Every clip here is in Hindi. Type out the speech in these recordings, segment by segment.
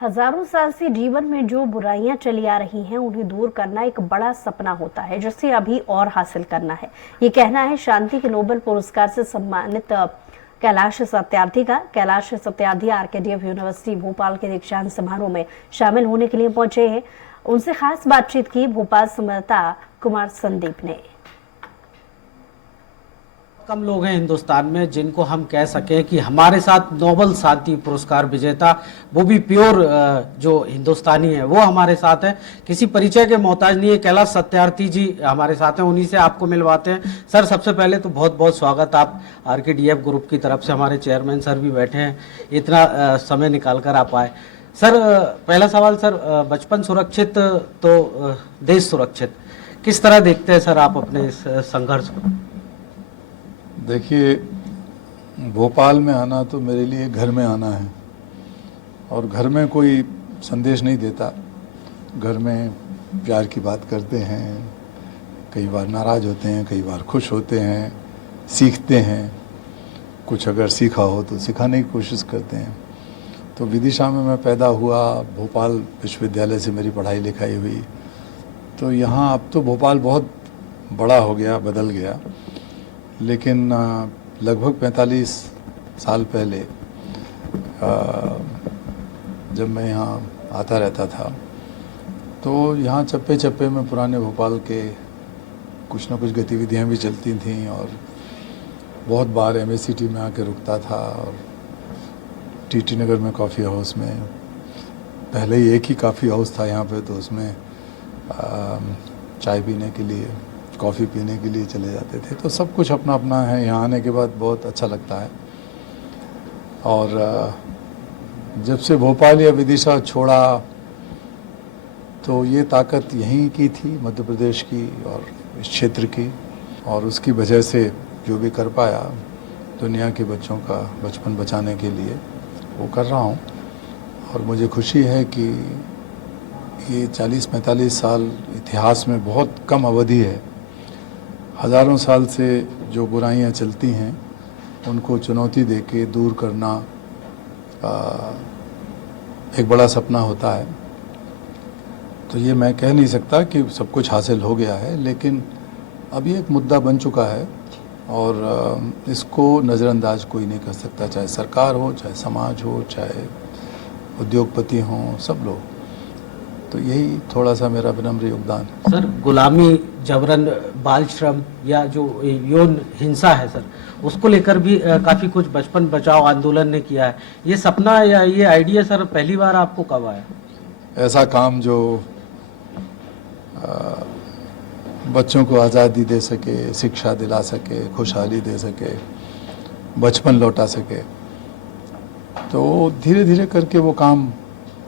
हजारों साल से जीवन में जो बुराइयां चली आ रही हैं उन्हें दूर करना एक बड़ा सपना होता है जिसे अभी और हासिल करना है। ये कहना है शांति के नोबेल पुरस्कार से सम्मानित कैलाश सत्यार्थी का। कैलाश सत्यार्थी आरकेडीएफ यूनिवर्सिटी भोपाल के दीक्षांत समारोह में शामिल होने के लिए पहुंचे हैं। उनसे खास बातचीत की भोपाल संवाददाता कुमार संदीप ने। कम लोग हैं हिंदुस्तान में जिनको हम कह सकें कि हमारे साथ नोबेल शांति पुरस्कार विजेता, वो भी प्योर जो हिंदुस्तानी है, वो हमारे साथ है। किसी परिचय के मोहताज नहीं है। कैलाश सत्यार्थी जी हमारे साथ हैं, उन्हीं से आपको मिलवाते हैं। सर, सबसे पहले तो बहुत बहुत स्वागत। आप आरकेडीएफ ग्रुप की तरफ से, हमारे चेयरमैन सर भी बैठे हैं, इतना समय निकाल कर आप आए। सर, पहला सवाल सर, बचपन सुरक्षित तो देश सुरक्षित, किस तरह देखते हैं सर आप अपने इस संघर्ष को? देखिए, भोपाल में आना तो मेरे लिए घर में आना है और घर में कोई संदेश नहीं देता। घर में प्यार की बात करते हैं, कई बार नाराज़ होते हैं, कई बार खुश होते हैं, सीखते हैं। कुछ अगर सीखा हो तो सिखाने की कोशिश करते हैं। तो विदिशा में मैं पैदा हुआ, भोपाल विश्वविद्यालय से मेरी पढ़ाई लिखाई हुई। तो यहाँ अब तो भोपाल बहुत बड़ा हो गया, बदल गया, लेकिन लगभग 45 साल पहले जब मैं यहाँ आता रहता था तो यहाँ चप्पे चप्पे में पुराने भोपाल के कुछ न कुछ गतिविधियाँ भी चलती थीं और बहुत बार एमएससीटी में आके रुकता था और टीटी नगर में कॉफ़ी हाउस में, पहले ही एक ही कॉफ़ी हाउस था यहाँ पे, तो उसमें चाय पीने के लिए, कॉफ़ी पीने के लिए चले जाते थे। तो सब कुछ अपना अपना है। यहाँ आने के बाद बहुत अच्छा लगता है। और जब से भोपाल या विदिशा छोड़ा तो ये ताकत यहीं की थी, मध्य प्रदेश की और इस क्षेत्र की, और उसकी वजह से जो भी कर पाया दुनिया के बच्चों का बचपन बचाने के लिए, वो कर रहा हूँ। और मुझे खुशी है कि ये 40-45 साल इतिहास में बहुत कम अवधि है। हज़ारों साल से जो बुराइयां चलती हैं उनको चुनौती देके दूर करना एक बड़ा सपना होता है। तो ये मैं कह नहीं सकता कि सब कुछ हासिल हो गया है, लेकिन अब ये एक मुद्दा बन चुका है और इसको नज़रअंदाज कोई नहीं कर सकता, चाहे सरकार हो, चाहे समाज हो, चाहे उद्योगपति हों, सब लोग। तो यही थोड़ा सा मेरा विनम्र योगदान है। सर, गुलामी, जबरन, बाल श्रम या जो यौन हिंसा है सर, उसको लेकर भी काफ़ी कुछ बचपन बचाओ आंदोलन ने किया है। ये सपना या ये आइडिया सर पहली बार आपको कब आया? ऐसा काम जो बच्चों को आज़ादी दे सके, शिक्षा दिला सके, खुशहाली दे सके, बचपन लौटा सके, तो धीरे धीरे करके वो काम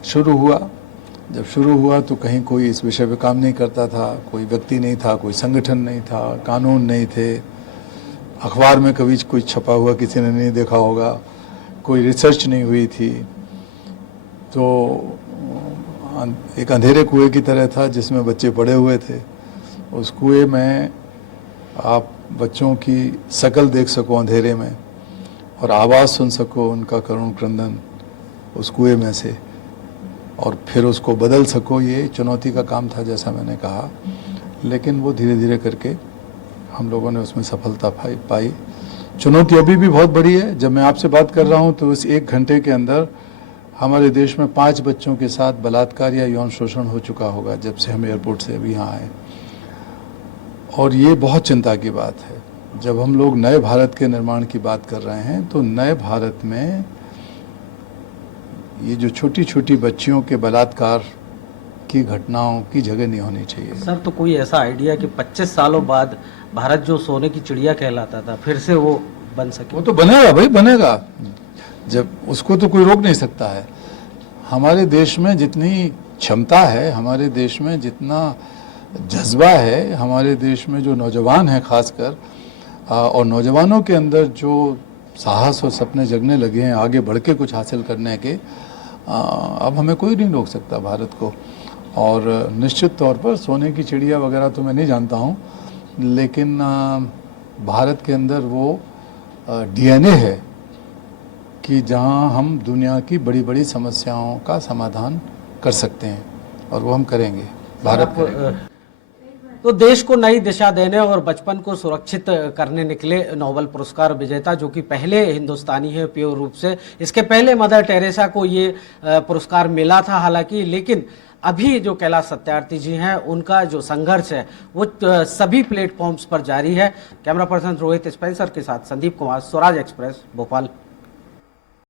शुरू हुआ। जब शुरू हुआ तो कहीं कोई इस विषय पे काम नहीं करता था, कोई व्यक्ति नहीं था, कोई संगठन नहीं था, कानून नहीं थे, अखबार में कभी कोई छपा हुआ किसी ने नहीं देखा होगा, कोई रिसर्च नहीं हुई थी। तो एक अंधेरे कुएं की तरह था जिसमें बच्चे पड़े हुए थे। उस कुएं में आप बच्चों की शकल देख सको अंधेरे में और आवाज़ सुन सको उनका करुण क्रंदन उस कुएं में से, और फिर उसको बदल सको, ये चुनौती का काम था जैसा मैंने कहा। लेकिन वो धीरे धीरे करके हम लोगों ने उसमें सफलता पाई। चुनौती अभी भी बहुत बड़ी है। जब मैं आपसे बात कर रहा हूँ तो इस 1 घंटे के अंदर हमारे देश में 5 बच्चों के साथ बलात्कार या यौन शोषण हो चुका होगा जब से हम एयरपोर्ट से अभी यहाँ आए। और ये बहुत चिंता की बात है। जब हम लोग नए भारत के निर्माण की बात कर रहे हैं तो नए भारत में ये जो छोटी छोटी बच्चियों के बलात्कार की घटनाओं की जगह नहीं होनी चाहिए। सर, तो कोई ऐसा आइडिया कि 25 सालों बाद भारत जो सोने की चिड़िया कहलाता था फिर से वो बन सके? वो तो बनेगा भाई, बनेगा। जब उसको तो कोई रोक नहीं सकता है। हमारे देश में जितनी क्षमता है, हमारे देश में जितना जज्बा है, हमारे देश में जो नौजवान हैं खासकर, और नौजवानों के अंदर जो साहस और सपने जगने लगे हैं आगे बढ़ के कुछ हासिल करने के, अब हमें कोई नहीं रोक सकता भारत को। और निश्चित तौर पर सोने की चिड़िया वगैरह तो मैं नहीं जानता हूँ, लेकिन भारत के अंदर वो डीएनए है कि जहां हम दुनिया की बड़ी बड़ी समस्याओं का समाधान कर सकते हैं और वो हम करेंगे, भारत आप, करेंगे। तो देश को नई दिशा देने और बचपन को सुरक्षित करने निकले नोबेल पुरस्कार विजेता, जो कि पहले हिंदुस्तानी है प्योर रूप से। इसके पहले मदर टेरेसा को ये पुरस्कार मिला था हालांकि, लेकिन अभी जो कैलाश सत्यार्थी जी हैं उनका जो संघर्ष है वो सभी प्लेटफॉर्म्स पर जारी है। कैमरा पर्सन रोहित स्पेंसर के साथ संदीप कुमार, स्वराज एक्सप्रेस, भोपाल।